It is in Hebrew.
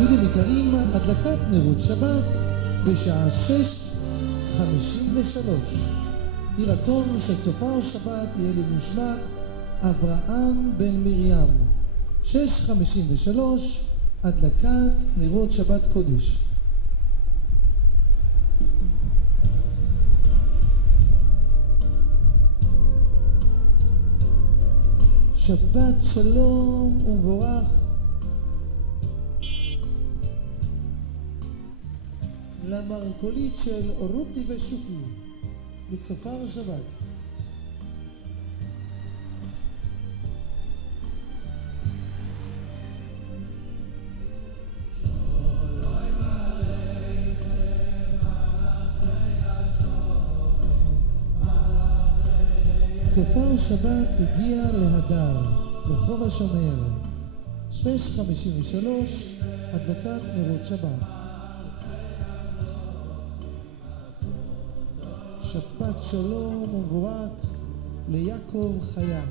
יהודים יקרים, הדלקת נרות שבת בשעה 6:53. יהי רצון שצופר שבת יהיה לנשמת אברהם בן מרים. 6:53, הדלקת נרות שבת קודש. שבת שלום ומבורך למרכולית של רותי ושוקי בצופר שבת. צופר שבת הגיע להדר, רחוב השומר. 6:53, הדלקת נרות שבת. שבת שלום ומבורך ליעקב חיה.